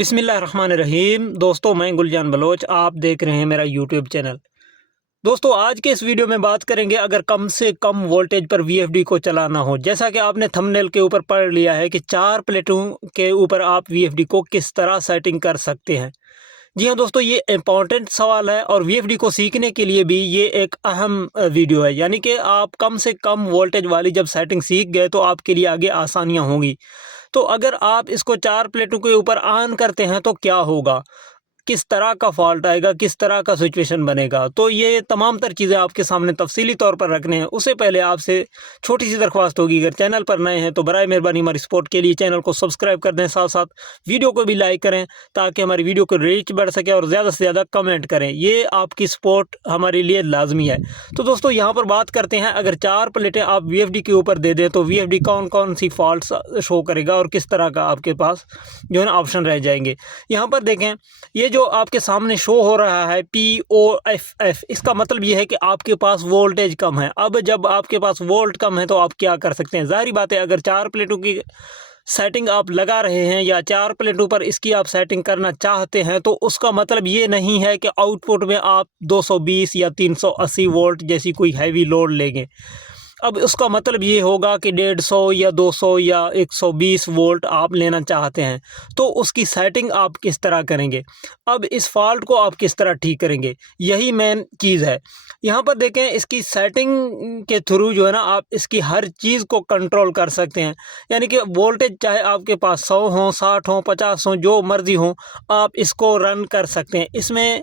बिस्मिल्लाहिर्रहमानिर्रहीम। दोस्तों, मैं गुलजान बलोच, आप देख रहे हैं मेरा यूट्यूब चैनल। दोस्तों, आज के इस वीडियो में बात करेंगे अगर कम से कम वोल्टेज पर वीएफडी को चलाना हो। जैसा कि आपने थंबनेल के ऊपर पढ़ लिया है कि 4 प्लेटों के ऊपर आप वीएफडी को किस तरह सेटिंग कर सकते हैं। जी हाँ दोस्तों, ये इम्पॉर्टेंट सवाल है और वीएफडी को सीखने के लिए भी ये एक अहम वीडियो है। यानी कि आप कम से कम वोल्टेज वाली जब सेटिंग सीख गए तो आपके लिए आगे आसानियाँ होंगी। तो अगर आप इसको 4 प्लेटों के ऊपर ऑन करते हैं तो क्या होगा, किस तरह का फॉल्ट आएगा, किस तरह का सिचुएशन बनेगा, तो ये तमाम तर चीज़ें आपके सामने तफसीली तौर पर रखने हैं। उससे पहले आपसे छोटी सी दरख्वास्त होगी, अगर चैनल पर नए हैं तो बराए मेहरबानी हमारी सपोर्ट के लिए चैनल को सब्सक्राइब कर दें, साथ साथ वीडियो को भी लाइक करें ताकि हमारी वीडियो को रीच बढ़ सके और ज़्यादा से ज़्यादा कमेंट करें। ये आपकी सपोर्ट हमारे लिए लाजमी है। तो दोस्तों, यहाँ पर बात करते हैं, अगर 4 प्लेटें आप वीएफडी के ऊपर दे दें तो वीएफडी कौन कौन सी फॉल्ट्स शो करेगा और किस तरह का आपके पास जो है ना ऑप्शन रह जाएंगे। यहाँ पर देखें, ये जो आपके सामने शो हो रहा है POFF, इसका मतलब ये है कि आपके पास वोल्टेज कम है। अब जब आपके पास वोल्ट कम है तो आप क्या कर सकते हैं। ज़ाहिर बात है, अगर 4 प्लेटों की सेटिंग आप लगा रहे हैं या 4 प्लेटों पर इसकी आप सेटिंग करना चाहते हैं तो उसका मतलब ये नहीं है कि आउटपुट में आप 220 या 380 वोल्ट जैसी कोई हैवी लोड लेंगे। अब उसका मतलब ये होगा कि 150 या 200 या 120 वोल्ट आप लेना चाहते हैं, तो उसकी सेटिंग आप किस तरह करेंगे। अब इस फॉल्ट को आप किस तरह ठीक करेंगे, यही मेन चीज़ है। यहाँ पर देखें, इसकी सेटिंग के थ्रू जो है ना आप इसकी हर चीज़ को कंट्रोल कर सकते हैं। यानी कि वोल्टेज चाहे आपके पास 100 हो, 60 हो, 50 हो, जो मर्ज़ी हो, आप इसको रन कर सकते हैं। इसमें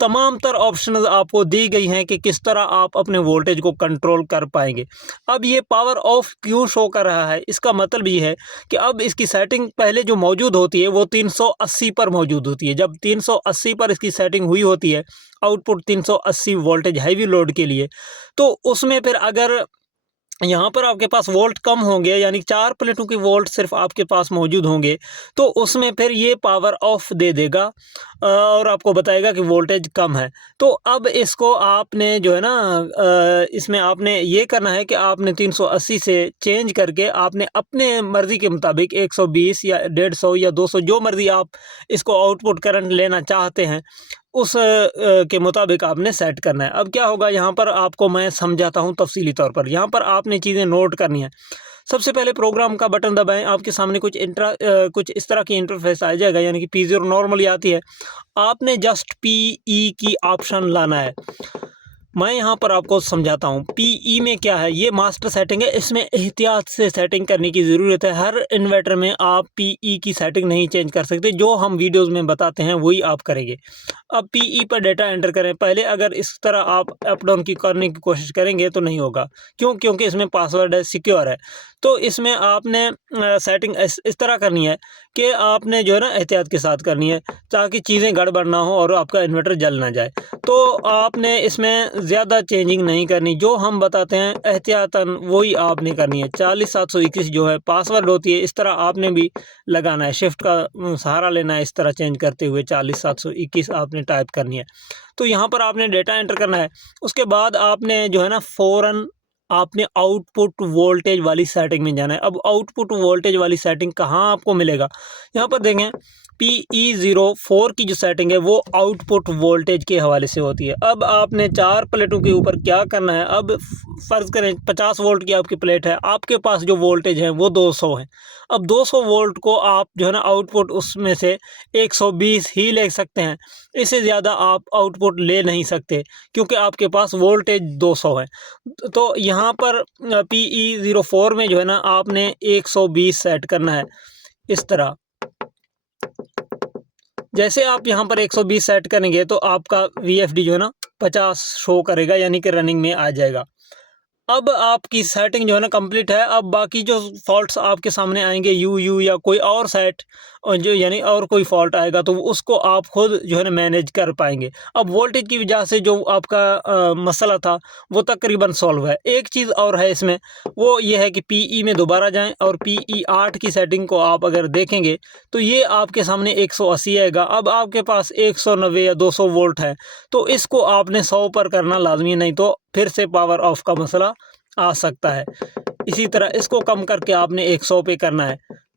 तमाम तर ऑप्शंस आपको दी गई हैं कि किस तरह आप अपने वोल्टेज को कंट्रोल कर पाएंगे। अब ये पावर ऑफ क्यों शो कर रहा है, इसका मतलब ये है कि अब इसकी सेटिंग पहले जो मौजूद होती है वो 380 पर मौजूद होती है। जब 380 पर इसकी सेटिंग हुई होती है, आउटपुट 380 वोल्टेज हैवी लोड के लिए, तो उसमें फिर अगर यहाँ पर आपके पास वोल्ट कम होंगे, यानी 4 प्लेटों की वोल्ट सिर्फ आपके पास मौजूद होंगे, तो उसमें फिर ये पावर ऑफ दे देगा और आपको बताएगा कि वोल्टेज कम है। तो अब इसको आपने जो है ना इसमें आपने ये करना है कि आपने 380 से चेंज करके आपने अपने मर्ज़ी के मुताबिक 120 या 150 या 200 जो मर्ज़ी आप इसको आउटपुट करंट लेना चाहते हैं उस के मुताबिक आपने सेट करना है। अब क्या होगा, यहाँ पर आपको मैं समझाता हूँ तफसीली तौर पर। यहाँ पर आपने चीज़ें नोट करनी है। सबसे पहले प्रोग्राम का बटन दबाएं, आपके सामने कुछ इस तरह की इंटरफेस आ जाएगा, यानी कि P0 नॉर्मली आती है। आपने जस्ट PE की ऑप्शन लाना है। मैं यहाँ पर आपको समझाता हूँ PE में क्या है। ये मास्टर सेटिंग है, इसमें एहतियात से सेटिंग करने की ज़रूरत है। हर इन्वर्टर में आप PE की सेटिंग नहीं चेंज कर सकते, जो हम वीडियोस में बताते हैं वही आप करेंगे। अब PE पर डेटा एंटर करें। पहले अगर इस तरह आप अप डाउन की करने की कोशिश करेंगे तो नहीं होगा, क्योंकि इसमें पासवर्ड है, सिक्योर है। तो इसमें आपने सेटिंग इस तरह करनी है कि आपने जो है ना एहतियात के साथ करनी है, ताकि चीज़ें गड़बड़ ना हो और आपका इन्वर्टर जल ना जाए। तो आपने इसमें ज़्यादा चेंजिंग नहीं करनी, जो हम बताते हैं एहतियातन वही आपने करनी है। 40721 जो है पासवर्ड होती है, इस तरह आपने भी लगाना है। शिफ्ट का सहारा लेना है, इस तरह चेंज करते हुए 40721 आपने टाइप करनी है। तो यहाँ पर आपने डेटा एंटर करना है। उसके बाद आपने जो है ना फ़ौरन आपने आउटपुट वोल्टेज वाली सेटिंग में जाना है। अब आउटपुट वोल्टेज वाली सेटिंग कहाँ आपको मिलेगा, यहाँ पर देखें PE04 की जो सेटिंग है वो आउटपुट वोल्टेज के हवाले से होती है। अब आपने 4 प्लेटों के ऊपर क्या करना है। अब फ़र्ज़ करें 50 वोल्ट की आपकी प्लेट है, आपके पास जो वोल्टेज है वो 200 है। अब 200 वोल्ट को आप जो है ना आउटपुट उसमें से 120 ही ले सकते हैं, इससे ज़्यादा आप आउटपुट ले नहीं सकते, क्योंकि आपके पास वोल्टेज 200 है। तो यहाँ पर PE04 में जो है ना आपने 120 सेट करना है। इस तरह जैसे आप यहाँ पर 120 सेट करेंगे तो आपका VFD जो है ना 50 शो करेगा, यानी कि रनिंग में आ जाएगा। अब आपकी सेटिंग जो है ना कंप्लीट है। अब बाकी जो फॉल्ट्स आपके सामने आएंगे, यू या कोई और सेट और जो यानी और कोई फॉल्ट आएगा तो उसको आप खुद जो है ना मैनेज कर पाएंगे। अब वोल्टेज की वजह से जो आपका मसला था वो तकरीबन सॉल्व है। एक चीज़ और है इसमें, वो ये है कि PE में दोबारा जाएं और PE8 की सेटिंग को आप अगर देखेंगे तो ये आपके सामने 180 आएगा। अब आपके पास 190 या 200 वोल्ट है, तो इसको आपने 100 पर करना लाजमी, नहीं तो फिर से पावर ऑफ का मसला आ सकता है। इसी तरह इसको कम करके आपने 100 पे करना है।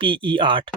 PE8،